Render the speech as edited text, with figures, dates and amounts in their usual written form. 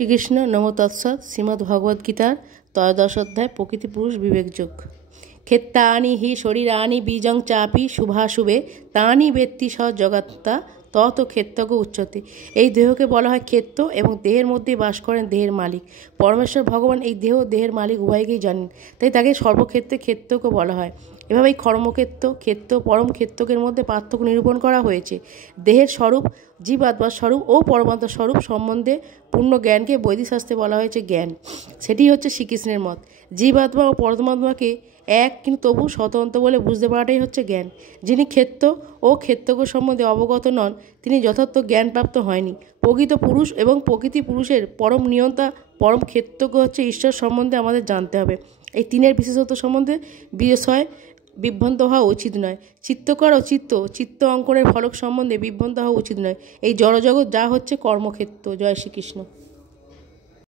শ্রীকৃষ্ণ নম তৎসৎ। শ্রীমদ্ ভগবদ গীতার ত্রয়োদশ অধ্যায় প্রকৃতি পুরুষ বিবেকযোগ। ক্ষেত্রাণি হি শরীরাণি বীজং চাপি শুভাশুভে তানি বেত্তি স জগত্তা তত ক্ষেত্রজ্ঞ উচ্চতে। এই দেহকে বলা হয় ক্ষেত্র এবং দেহের মধ্যে বাস করেন দেহের মালিক পরমেশ্বর ভগবান। এই দেহ দেহের মালিক উভয়কেই জানেন, তাই তাকে সর্বক্ষেত্রে ক্ষেত্রজ্ঞ বলা হয়। এভাবেই কর্মক্ষেত্র, ক্ষেত্র, পরম ক্ষেত্রকের মধ্যে পার্থক্য নিরূপণ করা হয়েছে। দেহের স্বরূপ, জীবাত্মার স্বরূপ ও পরমাত্মার স্বরূপ সম্বন্ধে পূর্ণ জ্ঞানকে বৈদিক শাস্ত্রে বলা হয়েছে জ্ঞান। সেটি হচ্ছে শ্রীকৃষ্ণের মত। জীবাত্মা ও পরমাত্মাকে এক কিন্তু তবু স্বতন্ত্র বলে বুঝতে পারাটাই হচ্ছে জ্ঞান। যিনি ক্ষেত্র ও ক্ষেত্রজ্ঞ সম্বন্ধে অবগত নন, তিনি যথার্থ জ্ঞানপ্রাপ্ত হয়নি। প্রকৃত পুরুষ এবং প্রকৃতি পুরুষের পরম নিয়ন্তা পরম ক্ষেত্রজ্ঞ হচ্ছে ঈশ্বর সম্বন্ধে আমাদের জানতে হবে। এই তিনের বিশেষত্ব সম্বন্ধে বিষয় বিভ্রান্ত হওয়া উচিত নয়। চিত্তকর ও চিত্ত অঙ্কনের ফলক সম্বন্ধে বিভ্রান্ত হওয়া উচিত নয়। এই জড়জগৎ যা হচ্ছে কর্মক্ষেত্র। জয় শ্রীকৃষ্ণ।